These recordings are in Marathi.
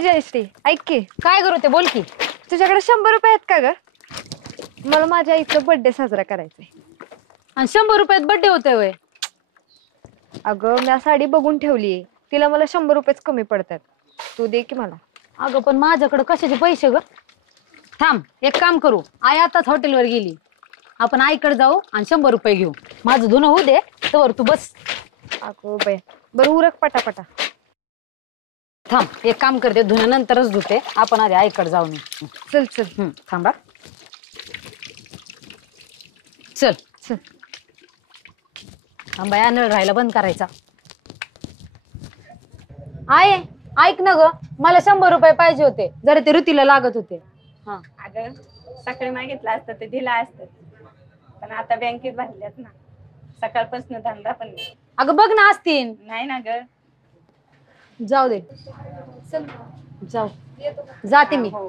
ए जयश्री ऐक की काय करू ते बोल की. तुझ्याकडे 100 रुपये आहेत का ग? मला माझ्या आईचा बर्थडे साजरा करायचा आहे. आणि 100 रुपयात बर्थडे होतोय वय. अगं मी साडी बघून ठेवली, तिला मला 100 रुपयेच कमी पडतात. तू दे की मला. अगं पण माझ्याकडे कशाचे पैसे ग. थांब एक काम करू, आई आताच हॉटेलवर गेली, आपण आईकडे जाऊ आणि 100 रुपये घेऊ. माझं धुणं होऊ दे तर तू बस. अगं बाय बरं उरक पटापटा. थांब एक काम करते, धुणं नंतरच धुते, आपण आधी आईकडे जाऊन येऊ. चल चल. थांबा. चल चल. थांबा या नळ राहायला बंद करायचा. आय ऐक ना ग, मला 100 रुपये पाहिजे होते, जरा ते ऋतीला लागत होते. अगं सकाळी मागितलं असतं ते दिला असतं, पण आता बँकेत भरल्यात ना, सकाळपासून धंदा पण नाही. अगं बघ ना असतील. नाही ना ग. जाऊ दे. चल जाऊ जाते मी. हो.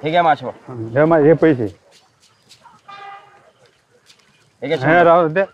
ठीक आहे माशो. हे पैसे राहू दे.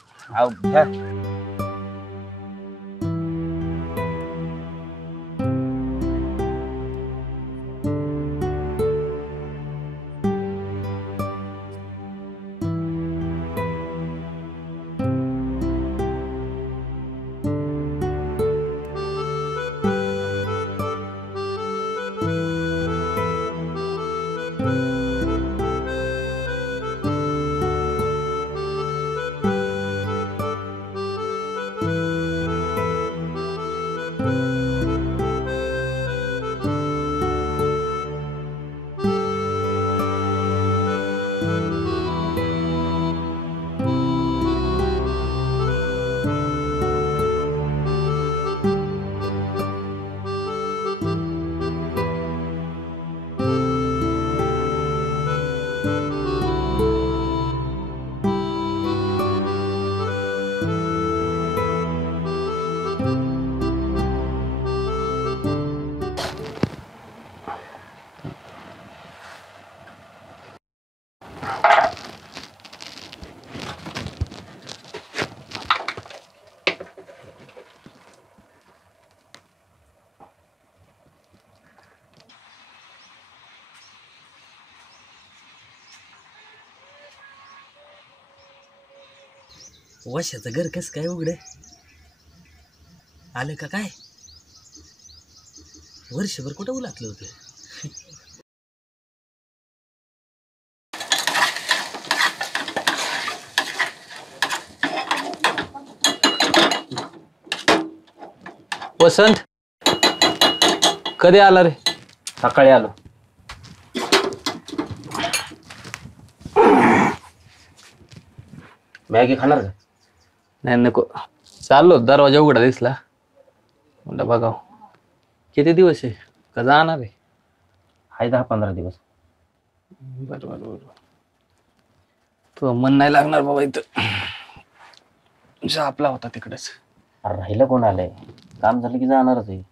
वशाचं घर कसं काय उघडे आलं का काय? वर्षभर कुठं उलातलं होतं. वसंत कधी आला रे? सकाळी आलो. मॅगी खाणार का? नाही नको, चाललो दरवाजा उघडा दिसला म्हणलं बघाव. किती दिवस आहे का जाणार आहे? आहे 10-15 दिवस. बरोबर बरोबर. तो मन नाही लागणार बाबा, इथं आपला होता तिकडेच. अरे राहिलं कोण आलंय, काम झालं की जाणारच आहे.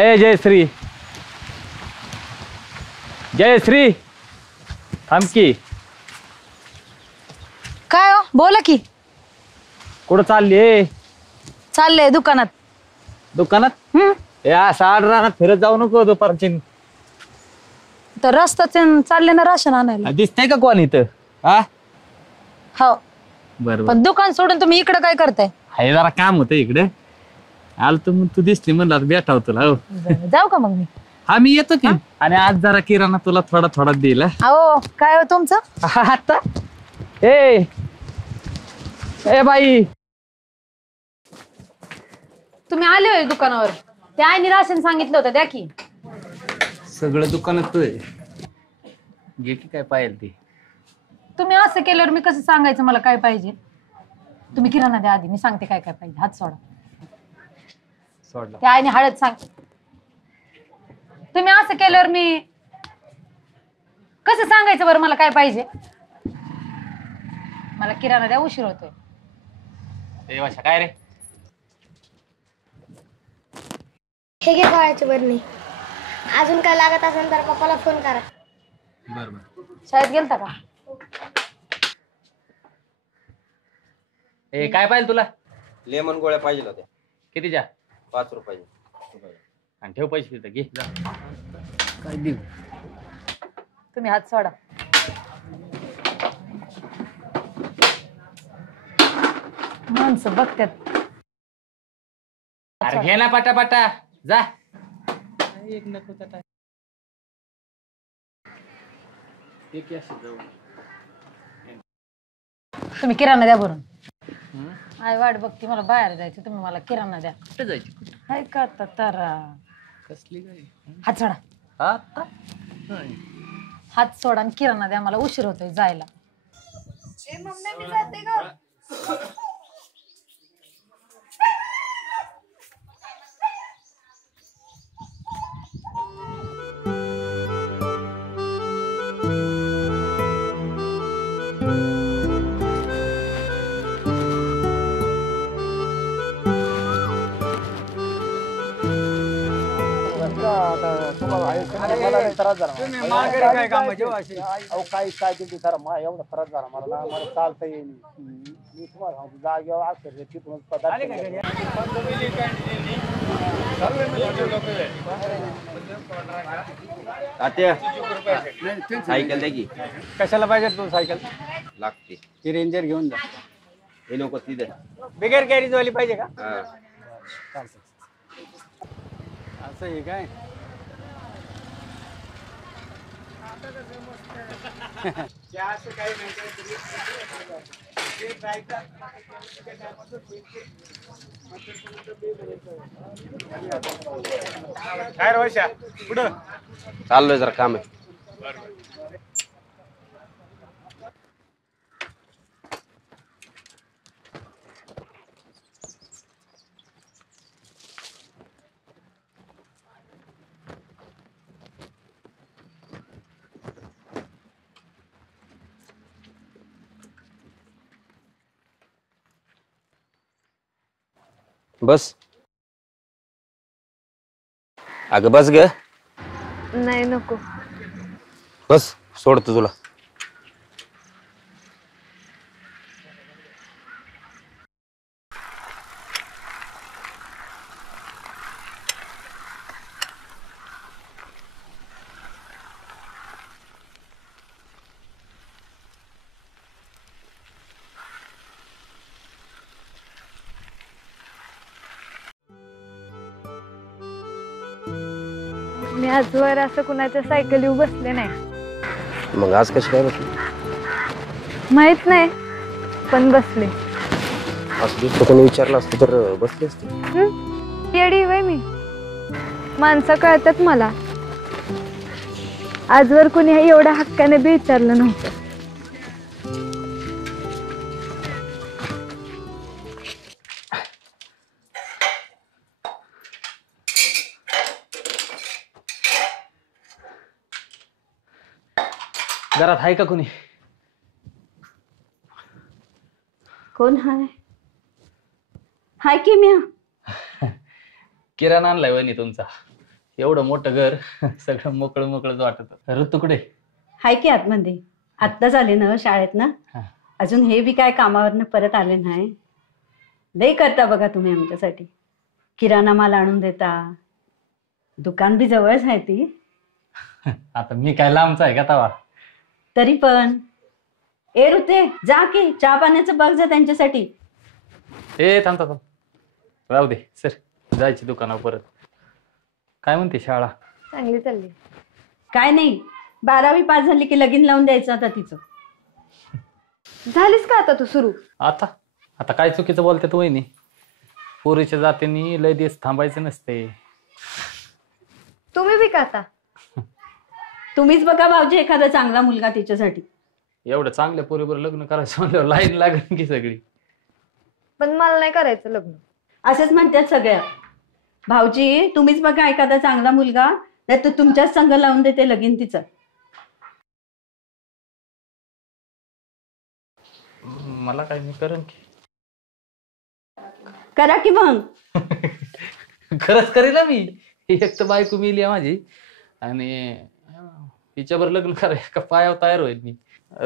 ए जयश्री, जयश्री थांब की. काय हो बोला की. कुठं चालली? चाललंय दुकानात. दुकानात? या साड रानात फिरत जाऊ नको दुपारची. तर रस्त्यात चालले ना राशन आणायला. दिसतंय का कोण इथं? हा हो बरोबर. पण दुकान सोडून तुम्ही इकडे काय करताय? हाय जरा काम होतं इकडे आलो तर मग तू दिसली म्हणलं भेटा होतो. हो जाऊ का मग मी? हा मी येतो की. आणि आज जरा किराणा तुला थोडा थोडा देईल. अहो काय हो तुमचं? आता ए ए बाई, तुम्ही आले होय दुकानावर? त्या आईने राशन सांगितलं होतं, द्या की. सगळं दुकानात तू आहे, घे की काय पाहिजे ते. तुम्ही असं केल्यावर मी कसं सांगायचं मला काय पाहिजे? तुम्ही किराणा द्या आधी, मी सांगते काय काय पाहिजे. हात सोडा. सोडला. त्या आईने हळद सांग. तुम्ही असं केल्यावर मी कसं सांगायचं बरं मला काय पाहिजे? मला किराणा द्या, उशीर होतोय. ए वाशा काय रे? हे घे गव्हाची बरणी. अजून काय लागत असेल तर पप्पाला फोन करा. बर बर. शाळेत गेलता का? ए काय पाहिजे तुला? लेमन गोळ्या पाहिजे होत्या. कितीच्या? 5 रुपये. आणि ठेव पैसे तिथं घे जा. काय देऊ? तुम्ही हात सोडा. माणसं बघतात. अरे घे ना पटापटा जा. एक नको टाक. एक असं जाऊ. तुम्ही किराणा द्या भरून. आय वाट बघती मला बाहेर जायचं, तुम्ही मला किराणा द्या. कुठे जायची? हाय का आता तारा. कसली काय? हात सोडा. आता हात सोडा आणि किराणा द्या, मला उशीर होतोय जायला. काही काय तुम्ही करा मला एवढा त्रास झाला मला मला चालता येईल. मी तुम्हाला सांगतो जागेवर अक्षर तिथूनच सायकल द्या की. कशाला पाहिजे तू सायकल? लागते. ती रेंजर घेऊन जा. हे नको ती द्या. बिगर कॅरीज वाली पाहिजे का? हा. असं आहे काय? काय रे वर्षा कुठं चाललोय जरा काम आहे. बस. अगं बस ग. नाही नको. बस सोडतो तुला. मी आजवर असं कुणाच्या सायकलीवर बसले नाही. मग आज कशी काय बसली? माहित नाही पण बसले. असं दुसरं कोणी विचारलं असतं तर बसली असते. येडी वय मी. माणसं कळतात मला. आजवर कुणी एवढ्या हक्काने बी विचारलं नव्हतं. घरात आहे का कोणी? कोण हाय? हाय की म्या. किराणा आणलाय वहिनी तुमचा. एवढं मोठं घर सगळं मोकळं मोकळंच वाटत. ऋतू कुठे? हाय की आतमध्ये. आत्ताच आले ना शाळेत ना. हा. अजून हे बी काय कामावरनं परत आले नाही. लई करता बघा तुम्ही आमच्यासाठी. किराणा माल आणून देता. दुकान बी जवळच आहे ती. आता मी काय लांबचा आहे का तवा? तरी पण ए ऋते जा की चहा पाण्याचं बघ जा त्यांच्यासाठी. ए थांब थांब. राहू दे सर. जायची दुकानावर परत. काय म्हणते शाळा? चांगली चालली. काय नाही 12वी पास झाली की लगीन लावून द्यायचं आता तिचं. झालीस का आता तू सुरू? आता आता काय चुकीचं बोलतात वहिनी. पोरीच्या जातीने लय दिवस थांबायचं नसते. तुम्ही बी का आता? तुम्हीच बघा भाऊजी एखादा चांगला मुलगा तिच्यासाठी. एवढं चांगल्या पोरीवर लग्न करायचं म्हणल्यावर लाईन लागेल की सगळी. पण मला नाही करायचं लग्न. असंच म्हणतात सगळ्या. भाऊजी तुम्हीच बघा एखादा चांगला मुलगा, नाही तर तुमच्याच संग लावून देते लगीन तिचं. मला काय मी करेन की. करा की मग. खरंच करेल मी. एक तर बायको मिली आहे माझी आणि हिच्यावर लग्न करायला का पायावर तयार होईल मी.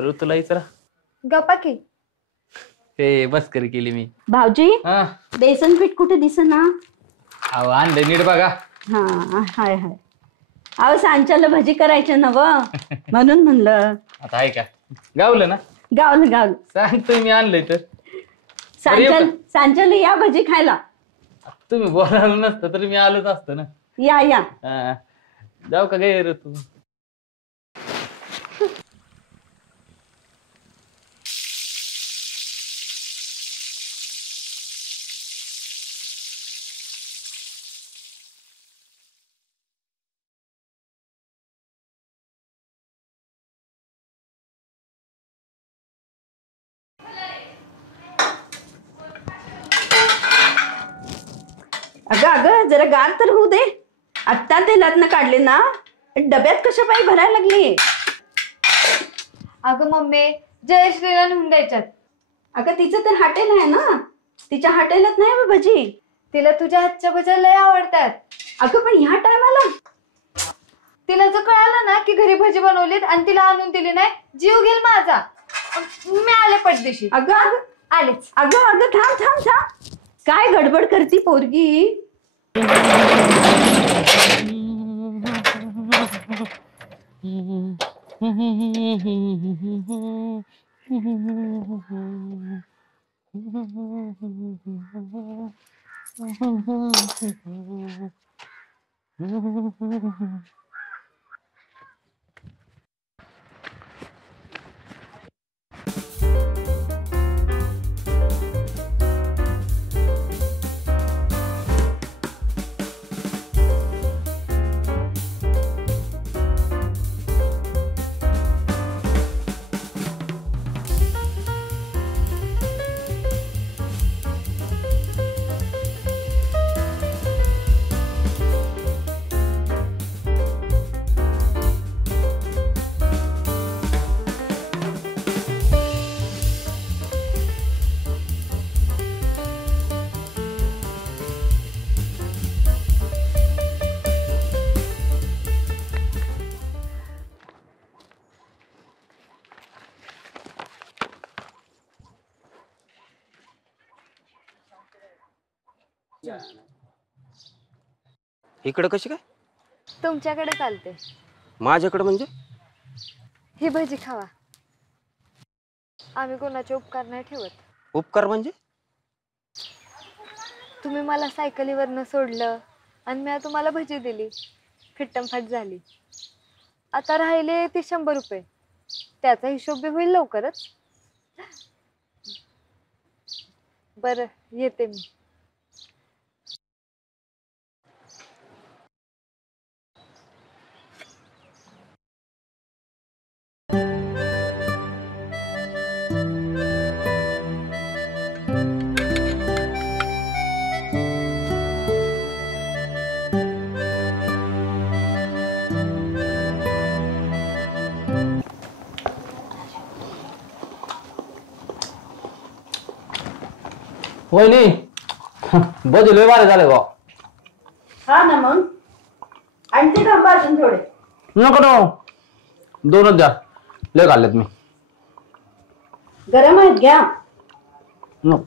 ऋतूला विचारा. गप्पा की. ते मस्करी केली मी. भाऊजी हा बेसन पीठ कुठे दिसेना. अहो आणलंय नीट बघा. हा हाय हाय. अहो सांच्याला भजी करायचे नव म्हणून म्हणलं. आता आहे का गावलं ना. गावलं गावलं. सांगतोय मी आणलंय तर. सांच्याला या भजी खायला. तुम्ही बोलायला नसतं तरी मी आलोच असतो ना. या या. हा. जाऊ का गे ऋतू. अगं अगं जरा गार तर होऊ दे. आत्ता ते लग्न काढले ना डब्यात कशा पायी भरायला लागली. अगं मम्मी जयश्रीला नेऊन द्यायच्यात. अगं तिचं तर हॉटेल आहे ना. तिच्या हॉटेलात नाही बा भजी. तिला तुझ्या हातच्या भज्या लय आवडतात. अगं पण ह्या टायमाला तिला जर कळालं ना की घरी भजी बनवलीत आणि तिला आणून दिली नाही जीव घेईल माझा. मी आले पटदिशी. अगं अगं आलेच. अगं अगं थांब थांब थांब. काय गडबड करती पोरगी. इकडं कशी काय. तुमच्याकडे चालते. माझ्याकडं म्हणजे. ही भजी खावा. आम्ही कोणाचे उपकार नाही ठेवत. उपकार म्हणजे. तुम्ही मला सायकलीवरनं सोडलं आणि मी तुम्हाला भजी दिली. फिट्टमफाट झाली. आता राहिले ती 100 रुपये. त्याचा हिशोब बी होईल लवकरच. बरं येते मी. वहिनी भजी लय भारी झाले बा. हा ना मग आणखी थांबा अजून थोडे. नको नको 2च द्या. लय खाल्लेत मी. गरम आहेत घ्या. नको.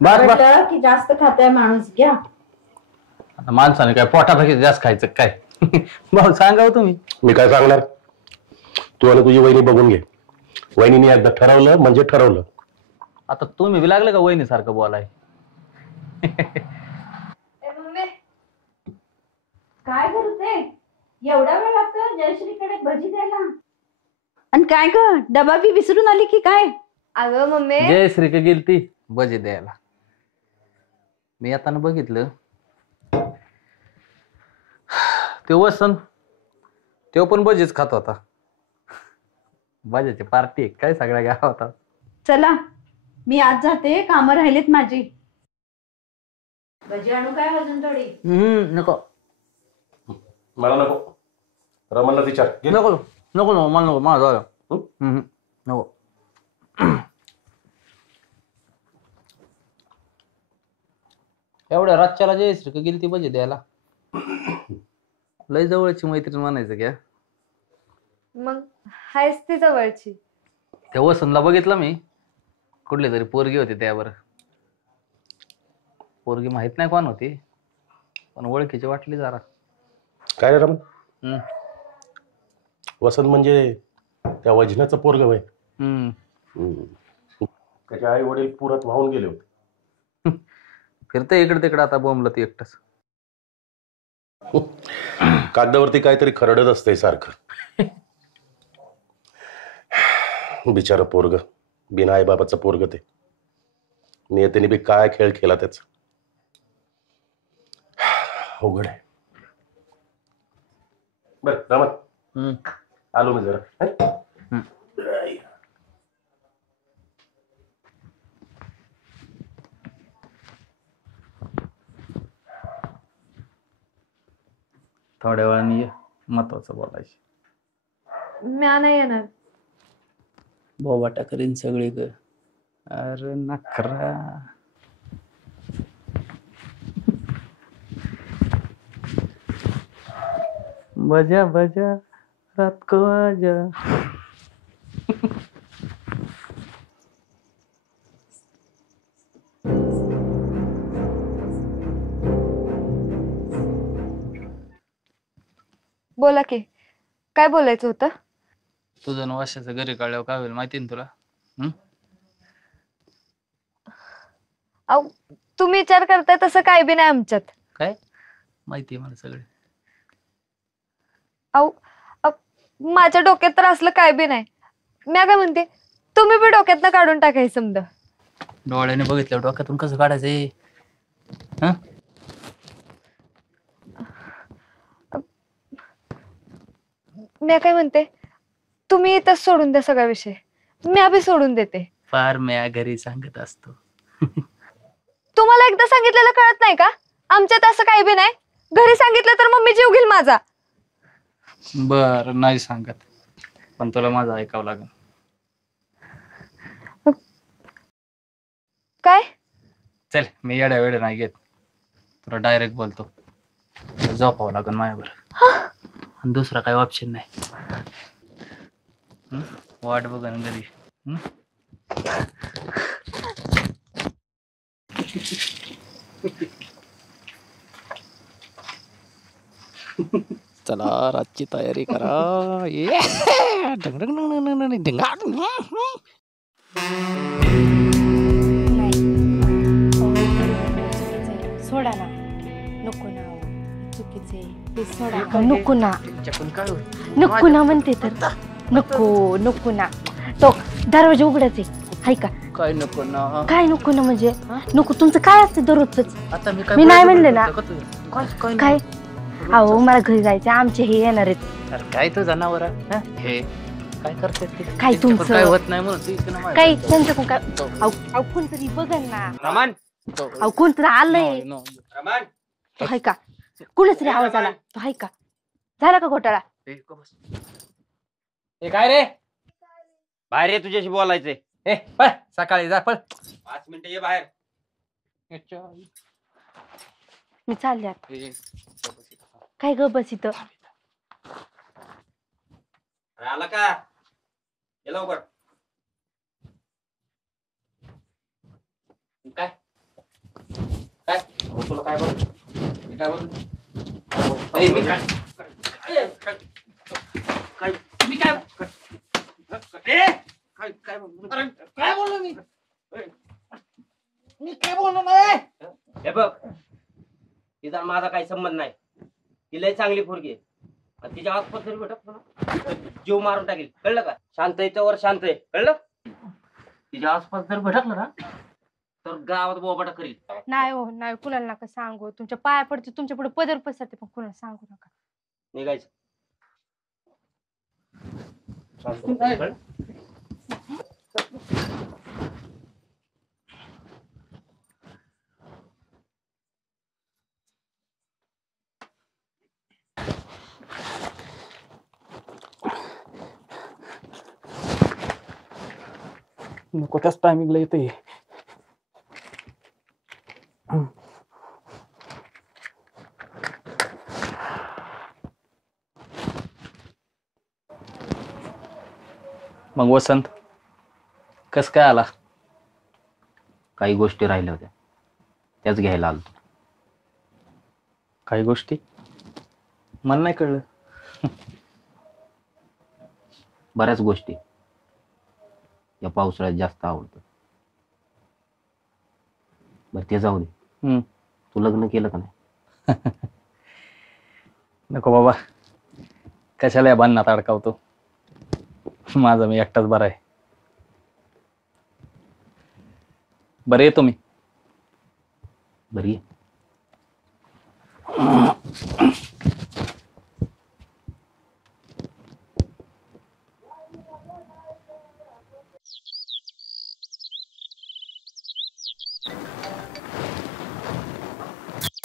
बस बस. वाटलं की जास्त खाताय माणूस घ्या. आता माणसाने काय पोटापेक्षा जास्त खायचं काय. भाऊ सांगा तुम्ही. मी काय सांगणार. तू आणि तुझी वहिनी बघून घे. वहिनीने एकदा ठरवलं म्हणजे ठरवलं. आता तुम्ही बी लागले का वहिनी सारखं बोलाय. काय करते एवढा वेळ लागतो जयश्रीकडे भजी द्यायला. आणि काय ग डबा बी विसरून आली की काय. अगं मम्मी जयश्री का गेलती भजी द्यायला. मी येताना बघितलं ते वसंत तो पण भजीच खात होता. भजीची पार्टी आहे काय सगळ्या गावात. चला मी आज जाते. कामं राहिलीत माझी. भजी आणू काय अजून थोडी. नको मला नको. रमणला विचार. नको नको नको मला नको. माझा नको. एवढ्या रातच्याला जयश्री का गेली ती भजी द्यायला? लय जवळची मैत्रीण म्हणायचं क्या. मग हायच ती जवळची. त्या वसंतला बघितलं मी, कुठली तरी पोरगी होती त्यावर. पोरगी माहित नाही कोण होती, पण ओळखीची वाटली जरा. काय रे रमण, हम्म. वसंत म्हणजे त्या वजनाचं पोरग वय. हम्म. त्याचे आई वडील पुरात वाहून गेले होते. फिरते इकडे तिकडे आता बोंबलं ती एकटच. कागदावरती काहीतरी खरडत असते सारखं. बिचार पोरग, बिना आई बाबाचं पोरग ते. नियतीने बी काय खेळ खेळला त्याचा. अवघड आहे. बर रमण, आलो मी जरा. थोड्या वेळाने ये, महत्वाचं बोलायचं. म्या नाही येणार. बोबाटा करीन सगळी ग. अरे नखरा. बजा बजा रात को आजा. बोला की, काय बोलायचं होतं? तुझं वर्षाचं घरी काढल्यावर काय होईल माहिती ना तुला? अहो, तुम्ही विचार करताय तसं काय बी नाही आमच्यात. काय माहिती मला सगळे. अहो, माझ्या डोक्यात तर असलं काय बी नाही. मी काय म्हणते, तुम्ही बी डोक्यातनं काढून टाकाय समजा. डोळ्याने बघितलं डोक्यातून कसं काढायचंय? मी काय म्हणते, तुम्ही इथंच सोडून द्या सगळा विषय. मी बी सोडून देते. फार म्या घरी सांगत असतो. तुम्हाला एकदा सांगितलेलं कळत नाही का? आमच्यात असं काही बी नाही. घरी सांगितलं तर मम्मी जीव घेईल माझा. बर नाही सांगत, पण तुला माझं ऐकावं लागेल. काय? चल, मी येड्या वेळ नाही घेत, तुला डायरेक्ट बोलतो. झोपावं लागेल माझ्यावर. आणि दुसरा काही ऑप्शन नाही. वाट बघ घरी. चला रातची तयारी करा. सोडा ना, नको ना, चुकीचे ते सोडा. नको ना, नको ना म्हणते तर. नको नको ना. तो दरवाजा उघडायचे हाय का? काय नको ना? काय नको ना म्हणजे नको. तुमचं काय असते दररोजच? आता मी नाही म्हणले ना. काय? अहो मला घरी जायचं, आमचे हे येणार आहेत. काय तो जनावर हे काय करते? काय तुमचं काय होत नाही म्हणून काय त्यांचं पण काय? अहो कोणतरी बघल ना. रमण, अहो कोणतरी आलंय. रमण, तो हाय का? कुणाच रे आवाज आला? तो हाय का? झाला का घोटाळा? हे काय रे? बाहेर ये, तुझ्याशी बोलायचंय. पळ, सकाळी जा, पळ. 5 मिनिटं ये बाहेर. मी चालले आता. काय ग बस इथं? आला का? ये लवकर. काय काय तुला काय बोल? मी काय बोल? मी काय काय बोललो मी? मी काय बोललो नाही? हे बघ, तिचा माझा काही संबंध नाही. ती लय चांगली पोरगी आहे. तिच्या आसपास जरी भेटत ना, जीव मारून टाकेल. कळलं का? शांत आहे त्यावर शांत आहे. कळलं? तिच्या आसपास जर भटकलं ना, तर गावात बोबाटा करील. नाही हो, नाही कुणाला नका सांगू. तुमच्या पाया पडते, तुमच्या पुढे पदर पसरते, पण कुणाला सांगू नका. निघायचं. नको त्याच टायमिंगला येते. मग वसंत कस काय आला? काही गोष्टी राहिल्या होत्या त्याच घ्यायला आलो. काही गोष्टी मला नाही कळलं. बऱ्याच गोष्टी या पावसाळ्यात जास्त आवडतात. बरं ते जाऊ दे. तू लग्न केलं का नाही? नको बाबा, कशाला या बांधण्यात अडकावतो. माझा मी एकटाच बरा आहे. बरं येतो मी. बरी आहे.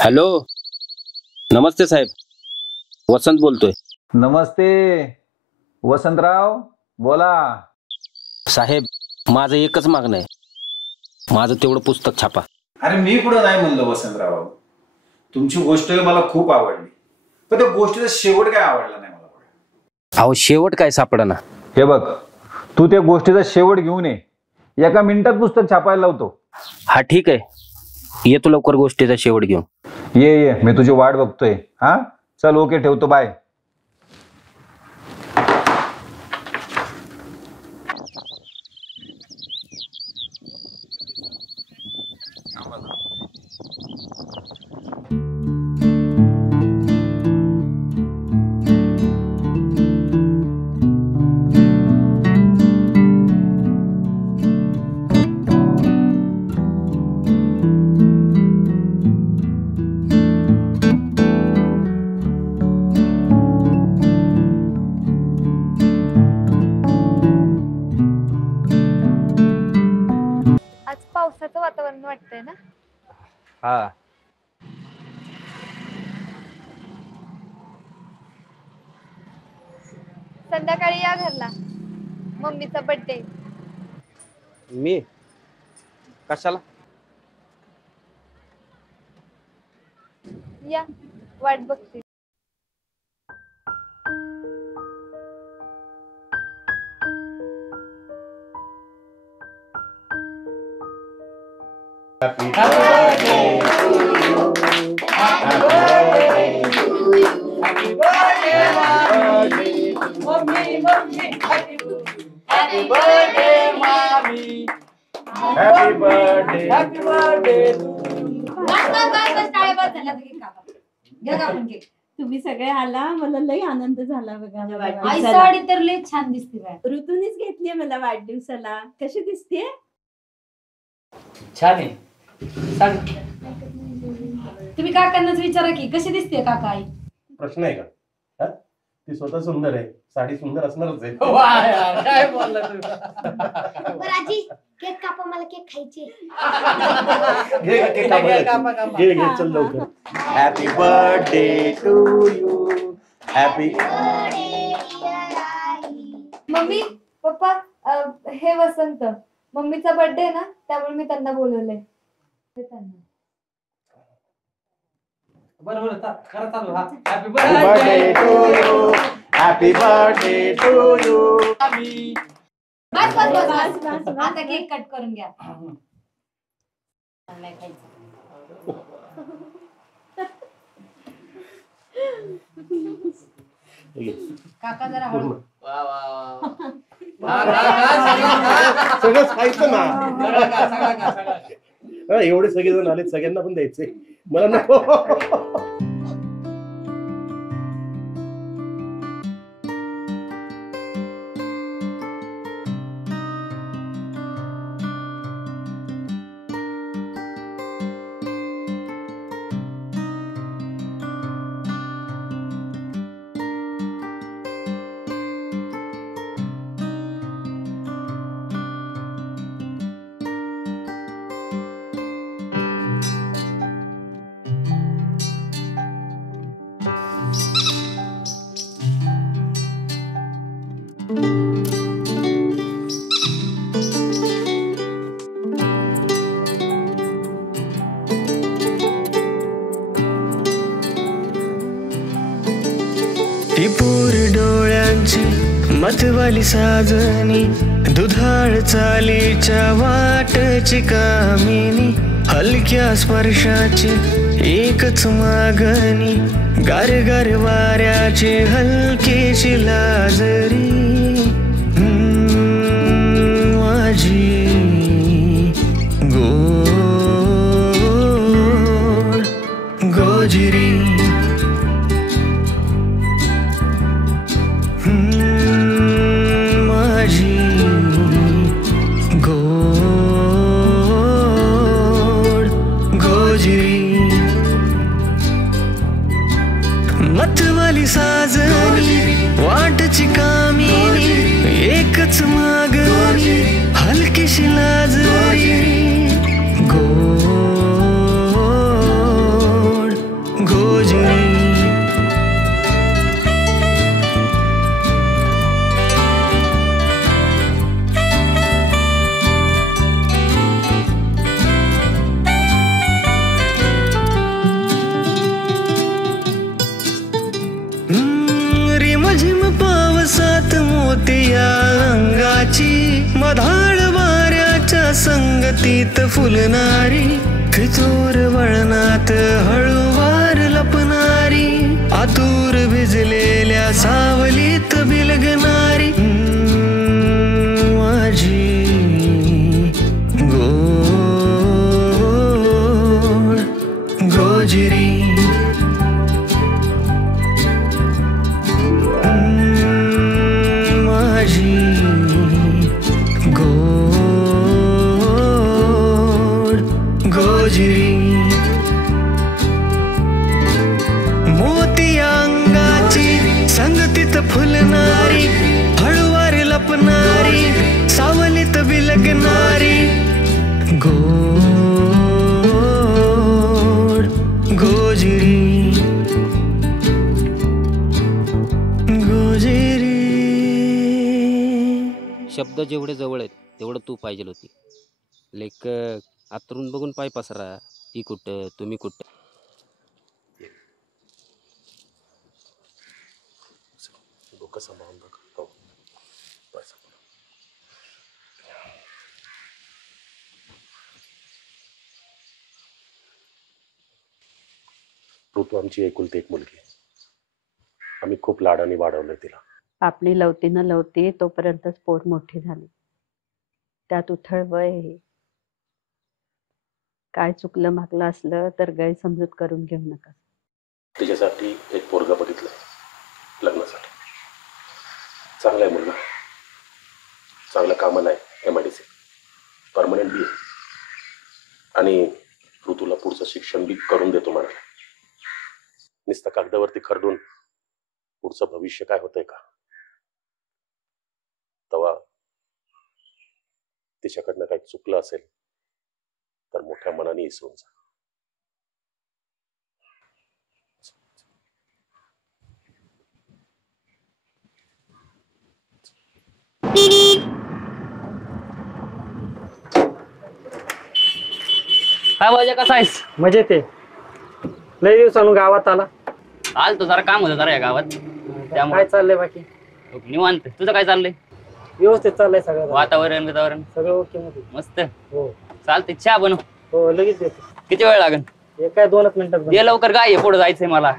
हॅलो, नमस्ते साहेब, वसंत बोलतोय. नमस्ते वसंतराव, बोला. साहेब, माझं एकच मागणं आहे, माझं तेवढं पुस्तक छापा. अरे मी पुढे नाही म्हणलं वसंतराव, तुमची गोष्ट मला खूप आवडली, पण त्या गोष्टीचा शेवट काय आवडला नाही मला. अहो शेवट काय सापडना. हे बघ, तू त्या गोष्टीचा शेवट घेऊन ये, एका मिनिटात पुस्तक छापायला लावतो. हा ठीक आहे, येतो लवकर गोष्टीचा शेवट घेऊन. ये मी तुझी वाट बघतोय. हा चल, ओके, ठेवतो, बाय. पावसाचं वातावरण वाटतंय ना? हा. संध्याकाळी या घरला, मम्मीचा बर्थडे. मी कशाला? या, वाट बघते. Happy birthday to you. Happy birthday to you. Happy birthday, mommy. Happy birthday, mommy. Happy birthday. Happy birthday to you. तुम्ही सगळे आला, मला लई आनंद झाला बघा. आई साडी तर लई छान दिसते बाय. ऋतूनीच घेतलीये मला वाढदिवसाला. कशी दिसते? छान आहे. सांग. तुम्ही काकांनाच विचारा की कशी दिसते काका आई. प्रश्न आहे का? ती स्वतः सुंदर आहे, साडी सुंदर असणारच आहे. काय बोलला तू? आजी, केक कापा, मला केक खायचे. घे चल लवकर. Happy birthday to you. Happy. Mummy, papa, हे वसंत, मम्मीचा बर्थडे ना, त्यामुळे मी त्यांना बोलवलंय. बरोबर, खरं चालू. हा, happy birthday to you. Happy birthday to you. बस बस बस बस, आता केक कट करून घ्या. नाही खायचं. काका जरा हळू. सगळंच खायचं ना. एवढे सगळेजण आले, सगळ्यांना पण द्यायचे, मला नको. ती पोर डोळ्यांची मतवाली साजनी दुधाळ चालीच्या वाटची कामिनी हलक्या स्पर्शाची एकच मागणी गार गार वाऱ्याची हलकीशी लाजरी माझी गोड गोजिरी माझी गोड गोजिरी मतवाली साजनी वाटची कामिनी एकच मागणी हलकीशी लाजरी गोड गोजिरी रिमझिम पावसात मोतिया अंगाची मधाळ वाऱ्याच्या संगतीत फुलणारी फितूर वळणात हळूवार लपणारी आतूर भिजलेल्या सावलीत बिलगणारी माझी गोड गोजिरी माझी गोड गोजिरी मोतिया अंगाची संगतीत फुलणारी हळूवार लपणारी सावलीत बिलगणारी गोड गोजिरी गोजिरी शब्द जेवढे जवळ आहेत तेवढं तू पाहिजे होती. लेक आतरून बघून पाय पसरा. ती कुठं तुम्ही कुठं. डोकं सांभाळून बघ. हो. पाय सांभाळ. ऋतू आमची एकुलती एक मुलगी आहे. आम्ही खूप लाडाने वाढवलंय तिला. आपली लवती न लवती तोपर्यंतच पोर मोठी झाली. त्यात उथळ वय आहे. काय चुकलं मागलं असलं तर गैरसमजूत करून घेऊ नका. तिच्यासाठी एक पोरगा बघितलंय लग्नासाठी. चांगला आहे मुलगा. चांगल्या कामाला आहे. MIDC परमनंट बी आहे. आणि ऋतूला पुढचं शिक्षण बी करून देतो म्हणाला. नुसतं कागदावरती खरडून पुढचं भविष्य काय होतंय का. तेव्हा तिच्याकडनं काही चुकलं असेल तर मोठ्या मनाने इसरून जा. काय वाजे कसा आहेस? मजेत आहे. लय दिवसांनी गावात आला. आलतो जरा काम होतं जरा या गावात. काय चाललंय बाकी? निवांत. तुझं काय चाललंय? व्यवस्थित चाललंय सगळं. वातावरण सगळं ओके मध्ये. मस्त. हो चालते. चहा बनव. हो लगेच देतो. किती वेळ लागेल? हे काय 2 मिनिटात. ये लवकर. काय पुढे जायचंय मला.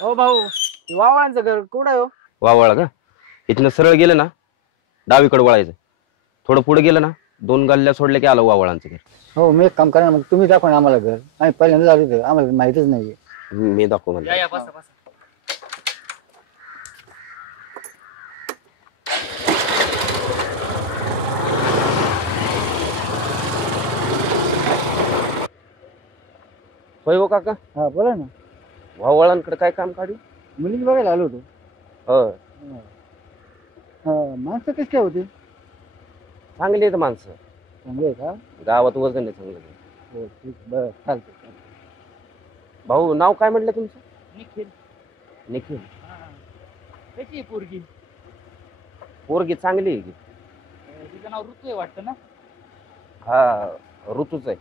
हो भाऊ, वावळांचं घर कुठं आहे हो? वावळ का? इथनं सरळ गेलं ना डावीकडे वळायचं. थोडं पुढे गेलं ना 2 गल्ल्या सोडल्या की आलं वावळांचं घर. हो मी एक काम करा मग तुम्ही दाखवा ना आम्हाला घर. आम्ही पहिल्यांदा आलो तर आम्हाला माहितच नाहीये. मी दाखव म्हणजे. होय हो काका. हा बोला ना. वावळांकडे काय काम काढू? मुलीच बघायला आलो होतो. हो. माणसं कशी काय होती? चांगली आहेत माणसं. चांगली आहे का? गावात वजन आहे चांगलं. हो ठीक. बरं चालतंय. भाऊ नाव काय म्हटलं तुमचं? निखिल. निखिल. कशी आहे पोरगी? पोरगी चांगली आहे की. तिचं नाव ऋतू आहे वाटतं ना? हा ऋतूच आहे.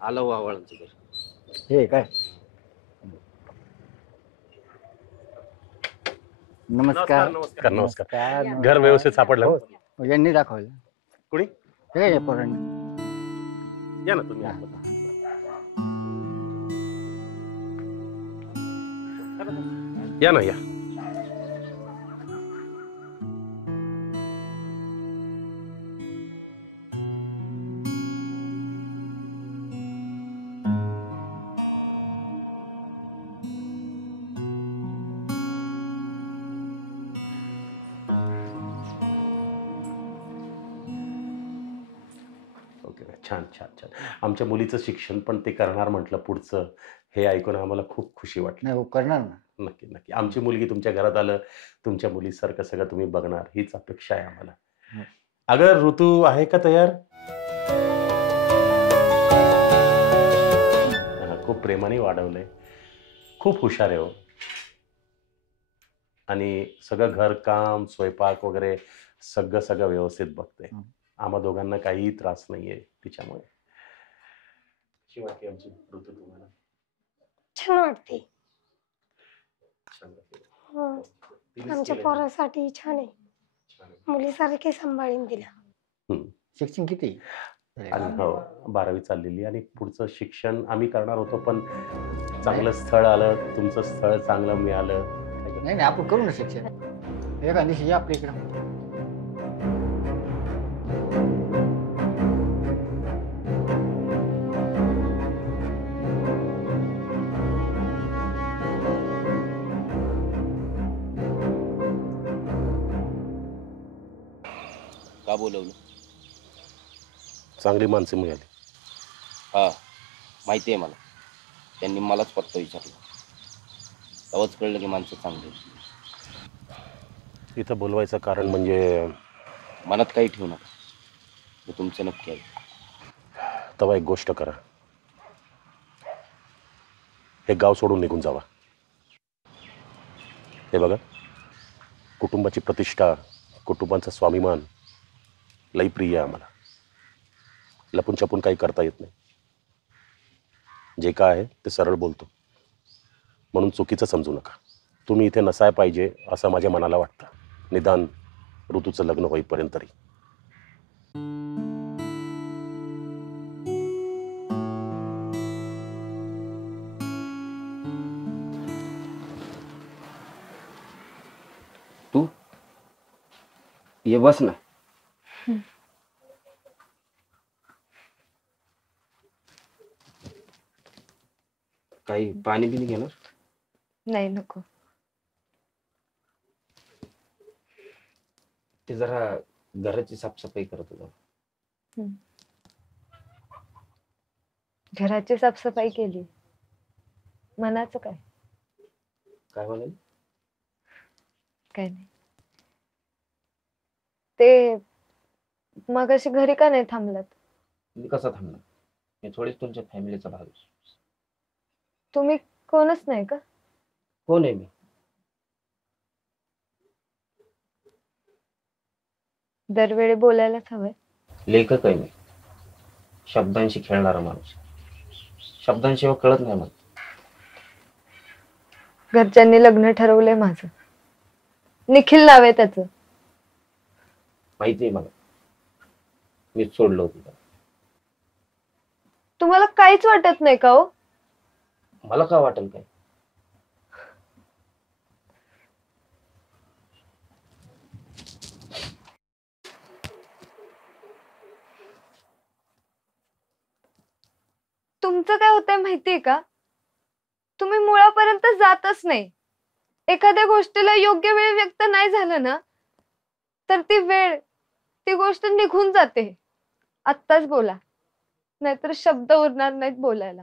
आलं वावळांचं घर. हे काय? नमस्कार. नमस्कार नमस्कार. घर व्यवस्थित सापडलं? हो, यांनी दाखवलं. कुणी? हे पोरांनी. या ना तुम्ही. या ना या. छान छान छान. आमच्या मुलीचं शिक्षण पण ते करणार म्हटलं पुढचं, हे ऐकून आम्हाला खूप खुशी वाटली. नाही करणार ना. नक्की नक्की. आमची मुलगी तुमच्या घरात आलं, तुमच्या मुलीसारखं सगळं तुम्ही बघणार हीच अपेक्षा आहे आम्हाला. अगं ऋतू आहे का तयार? खूप प्रेमाने वाढवलंय, खूप हुशार आहे हो. आणि सगळं घरकाम स्वयंपाक वगैरे सगळं व्यवस्थित बघते. आम्हा दोघांना काही त्रास नाहीये तिच्यामुळे. कशी वाटते आमची ऋतू तुम्हाला? छान वाटते. छान वाटते. आमच्या पोरासाठी छान आहे. मुलीसारखे सांभाळून दिला. शिक्षण किती? आणि हो 12वी चाललेली आणि पुढचं शिक्षण आम्ही करणार होतो, पण चांगलं स्थळ आलं, तुमचं स्थळ चांगलं मिळालं. नाही आपण करू ना शिक्षण. एका दिवशी या आपल्या इकडं. का बोलवलं? चांगली माणसं मिळाली. हा माहिती आहे मला. त्यांनी मलाच पत्ता विचारला, तेव्हाच कळलं की माणसं चांगली. इथं बोलवायचं कारण म्हणजे मनात काही ठेवू नका, हे तुमचं नक्की आहे. तेव्हा एक गोष्ट करा, हे गाव सोडून निघून जावा. हे बघा, कुटुंबाची प्रतिष्ठा, कुटुंबाचा स्वाभिमान लई प्रिय आहे आम्हाला. लपून छपून काही करता येत नाही. जे काय आहे ते सरळ बोलतो, म्हणून चुकीचं समजू नका. तुम्ही इथे नसाय पाहिजे असं माझ्या मनाला वाटतं, निदान ऋतूचं लग्न होईपर्यंत तरी. तू ये बस ना. काही पाणी बिनी घेणार? नाही नको. ते जरा घराची साफसफाई करत होतो. घराची साफसफाई केली, मनाचं काय? काय म्हणाल? काय नाही. ते मगाशी घरी का नाही थांबलात? मी कसा थांबला? मी थोडीच तुमच्या फॅमिलीचा भाग. तुम्ही कोणच नाही का? कोण आहे मी? दरवेळी बोलायलाच हवंय. लेखक आहे मी, शब्दांशी खेळणारा माणूस. शब्दांशिवाय कळत नाही मला. घरच्यांनी लग्न ठरवलंय माझं. निखिल नाव आहे त्याचं. माहिती आहे मला, मीच सोडलं होतं. तुम्हाला काहीच वाटत नाही का हो? मला का वाटेल काय? तुमचं काय होतंय माहितीये का? तुम्ही मुळापर्यंत जातच नाही. एखाद्या गोष्टीला योग्य वेळ व्यक्त नाही झालं ना, तर ती गोष्ट निघून जाते. आत्ताच बोला, नाहीतर शब्द उरणार नाहीत बोलायला.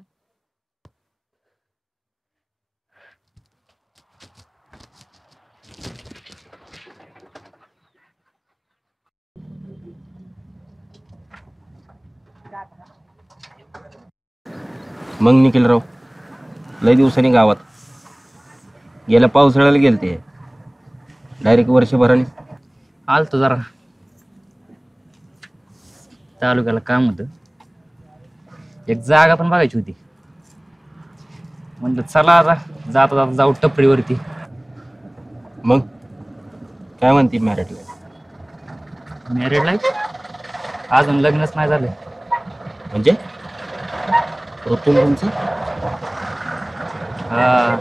मग निखिलराव, लय दिवसांनी गावात. गेल्या पावसाळ्याला गेलते. डायरेक्ट वर्षभराने? आलतो जरा तालुक्याला काम होतं, एक जागा पण बघायची होती. म्हणलं चला आता जाता जाता जाऊ टपरीवरती. मग काय म्हणते मॅरिड लाईफ? मॅरिड लाईफ अजून लग्नच नाही झालं. म्हणजे ऋतू तुमचं? हा,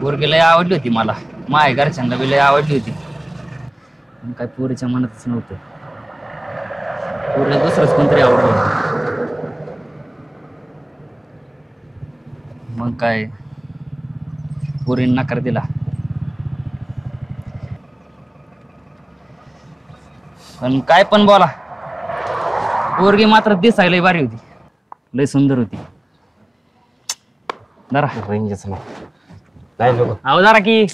पोरगी लय आवडली होती मला, माझ्या घरच्यांना बी लय आवडली होती, पण काय पोरीच्या मनातच नव्हतं. पोरीला दुसरंच कोणतरी आवडलं. मग काय पोरीने नकार दिला. पण काय पण बोला, पोरगी मात्र दिसायला भारी होती, लय सुंदर होती. जरा रेंजच नाही नको. अहो जरा की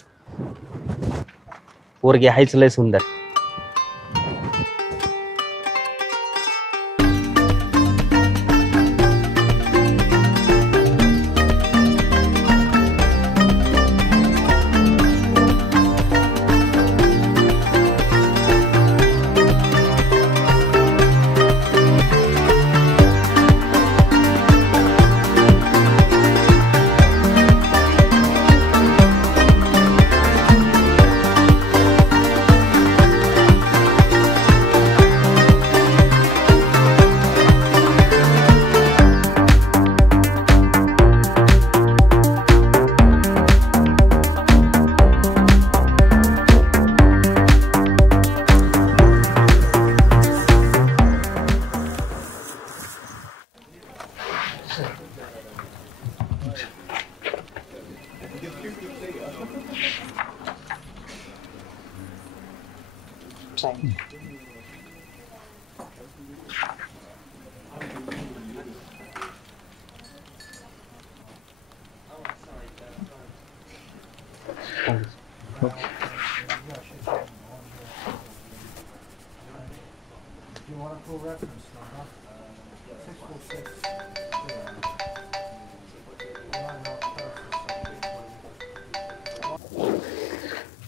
पोरगी हायच लय सुंदर.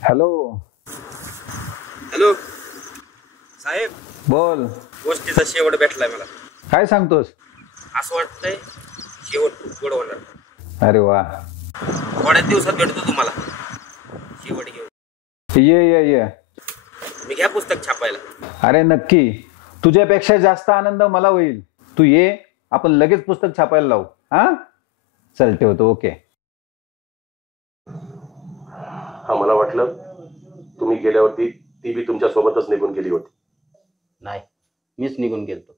हॅलो हॅलो साहेब, बोल. गोष्टीचा शेवट भेटलाय मला. काय सांगतोस? असं वाटतंय शेवट गोड होणार. अरे वा, थोड्याच दिवसात भेटतो तुम्हाला शेवट घेऊन. ये ये ये. मी घ्या पुस्तक छापायला. अरे नक्की, तुझ्यापेक्षा जास्त आनंद मला होईल. तू ये, आपण लगेच पुस्तक छापायला लावू. हा चल, ठेवतो. ओके. हा, मला वाटलं तुम्ही गेल्यावरती ती बी तुमच्या सोबतच निघून गेली होती. नाही, मीच निघून गेलतो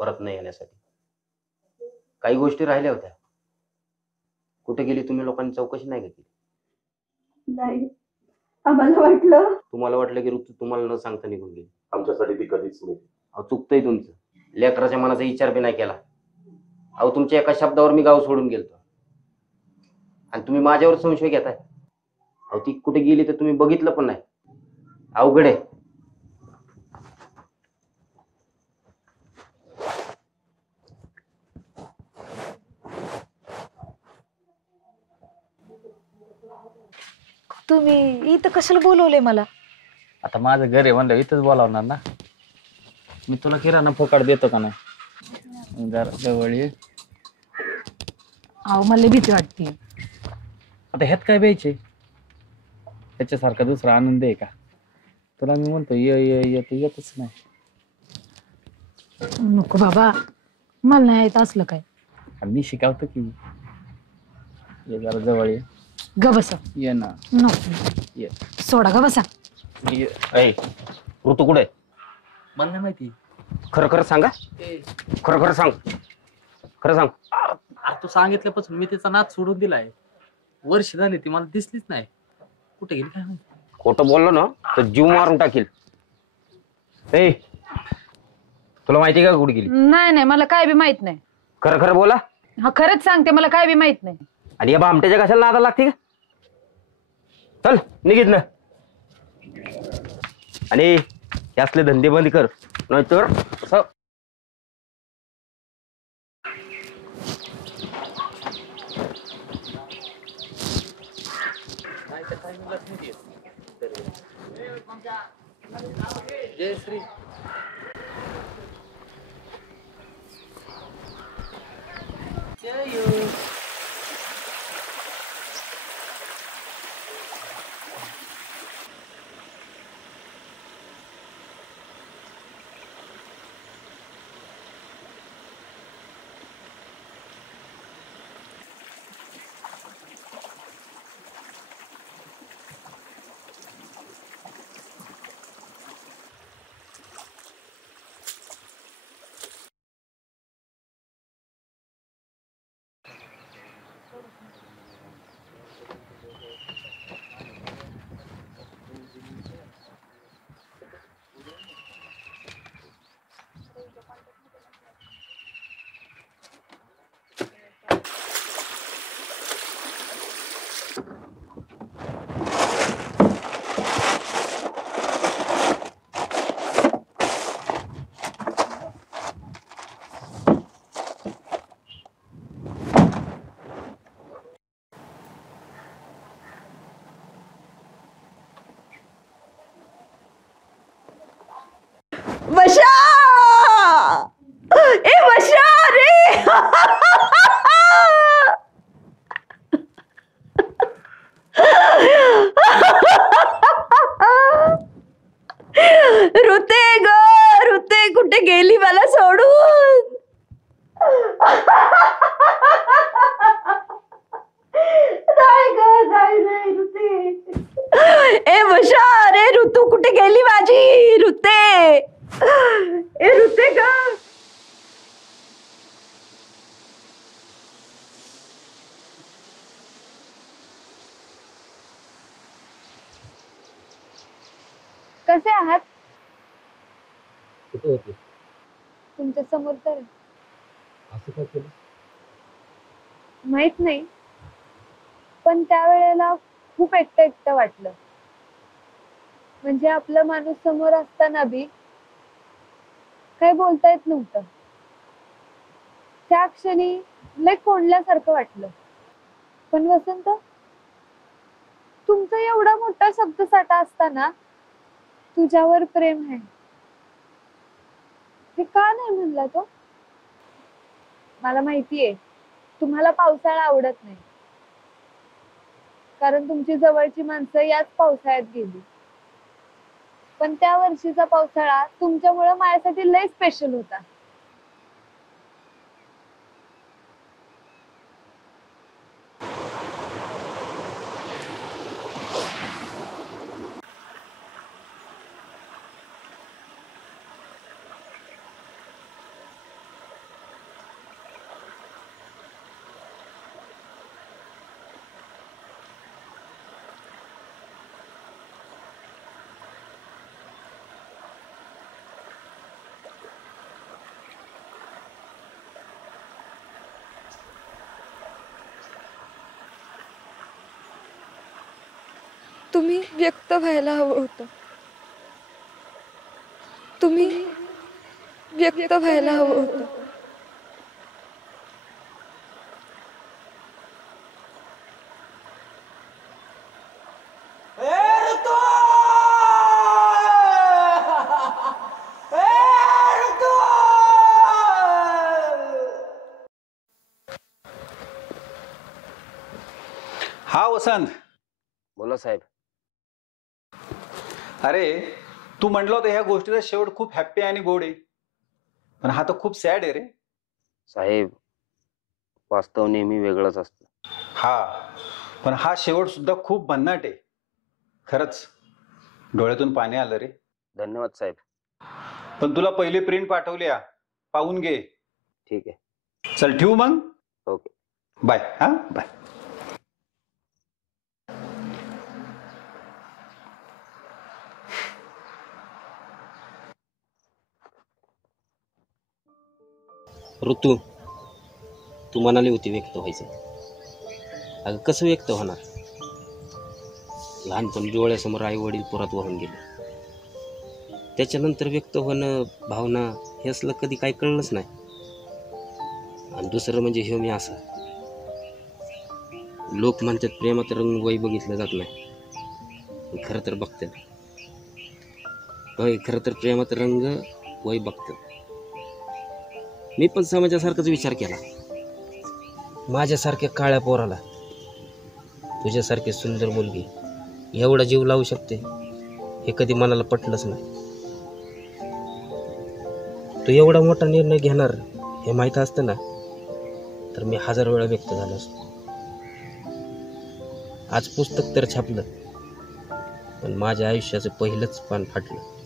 परत नाही येण्यासाठी. काही गोष्टी राहिल्या होत्या. कुठे गेली तुम्ही लोकांनी चौकशी नाही घेतली? नाही, आम्हाला वाटलं. तुम्हाला वाटलं की ऋतू तुम्हाला न सांगता निघून गेली. आमच्यासाठी ती कधीच नाही. अहो चुकतंय तुमचं. लेकराच्या मनाचा विचार बी नाही केला. अहो तुमच्या एका शब्दावर मी गाव सोडून गेलतो आणि तुम्ही माझ्यावर संशय घेताय. अहो ती कुठे गेली तर तुम्ही बघितलं पण नाही. अवघड आहे. तुम्ही इथं कशाला बोलवले मला? आता माझं घर आहे म्हणलं इथंच बोलावणार ना. मी तुला किराणा फुकाट देतो का नाही? जरा जवळ ये. अहो मला भीती वाटते. आता ह्यात काय द्यायचे? त्याच्यासारखा दुसरा आनंद आहे का? तुला मी म्हणतो ये ये ये, तू येतच नाही. नको बाबा, मला नाही येत असलं काय. मी शिकवतो की. ये जरा जवळ ये. ग बसा. ये ना. नको ये. सोडा ग बसा. ऋतू कुठे? मला नाही माहिती. खरं खरं सांगा. खरं खरं सांग. खरं सांग. तू सांगितल्यापासून मी तिचा नाद सोडून दिलाय. वर्ष झाली ती मला दिसलीच नाही. कुठे गेली काय माहिती. खोटं बोललो ना तर जीव मारून टाकील. ए, तुला माहिती का कुठे गेली? नाही नाही, मला काय बी माहित नाही. खरं खरं बोला. हा खरंच सांगते, मला काय बी माहित नाही. आणि या भामट्याच्या कशाला नादा लागते का? चल निघित ना. आणि हे असले धंदे बंद कर, नाहीतर असं. जय श्री. बशा ए बशा रे ऋते ग ऋते कुठे गेली मला सोडून नाही ग नाही ऋते ए बशा रे ऋतू कुठे गेली माझी ऋते ए ऋते ग कसे आहात? कुठे होते? तुमच्या समोर तर असं काय केलं? माहित नाही, पण त्यावेळेला खूप एकटं एकटं वाटलं. म्हणजे आपला माणूस समोर असताना बी काही बोलता येत नव्हतं. त्या क्षणी लय कोंडल्यासारखं वाटलं. पण वसंत, तुमचा एवढा मोठा शब्दसाठा असताना तुझ्यावर प्रेम आहे हे का नाही म्हणला तो? मला माहितीये तुम्हाला पावसाळा आवडत नाही, कारण तुमची जवळची माणसं याच पावसाळ्यात गेली. पण त्या वर्षीचा पावसाळा तुमच्यामुळे माझ्यासाठी लय स्पेशल होता. तुम्ही व्यक्त व्हायला हवं होतं. तुम्ही व्यक्त व्हायला हवं होतं. हा वसंत. बोला साहेब. अरे तू म्हटलं होतं ह्या गोष्टीचा शेवट खूप हॅप्पी आणि गोड आहे, पण हा तर खूप सॅड आहे रे. साहेब, वास्तव नेहमी वेगळंच असतं. हा, पण हा शेवट सुद्धा खूप भन्नाट आहे. खरंच डोळ्यातून पाणी आलं रे. धन्यवाद साहेब. पण तुला पहिली प्रिंट पाठवली, पाहून घे. ठीक आहे. चल ठेवू मग. Okay, bye. हा बाय. ऋतू, तू म्हणाली होती व्यक्त व्हायचं. अगं कसं व्यक्त होणार? लहानपणी डोळ्यासमोर आई वडील पुरात वाहून गेले. त्याच्यानंतर व्यक्त होणं, भावना हे असलं कधी काही कळलंच नाही. आणि दुसरं म्हणजे हे मी असा, लोक म्हणतात प्रेमात रंग वय बघितलं जात नाही, खरं तर बघते होय, खरं तर प्रेमात रंग वय बघतं. मी पण समाजासारखाच विचार केला. माझ्यासारख्या काळ्या पोराला तुझ्यासारखी सुंदर मुलगी एवढा जीव लावू शकते हे कधी मनाला पटलंच नाही. तू एवढा मोठा निर्णय घेणार हे माहीत असतं ना तर मी 1000 वेळा व्यक्त झालो असतो. आज पुस्तक तर छापलं पण माझ्या आयुष्याचं पहिलंच पान फाटलं.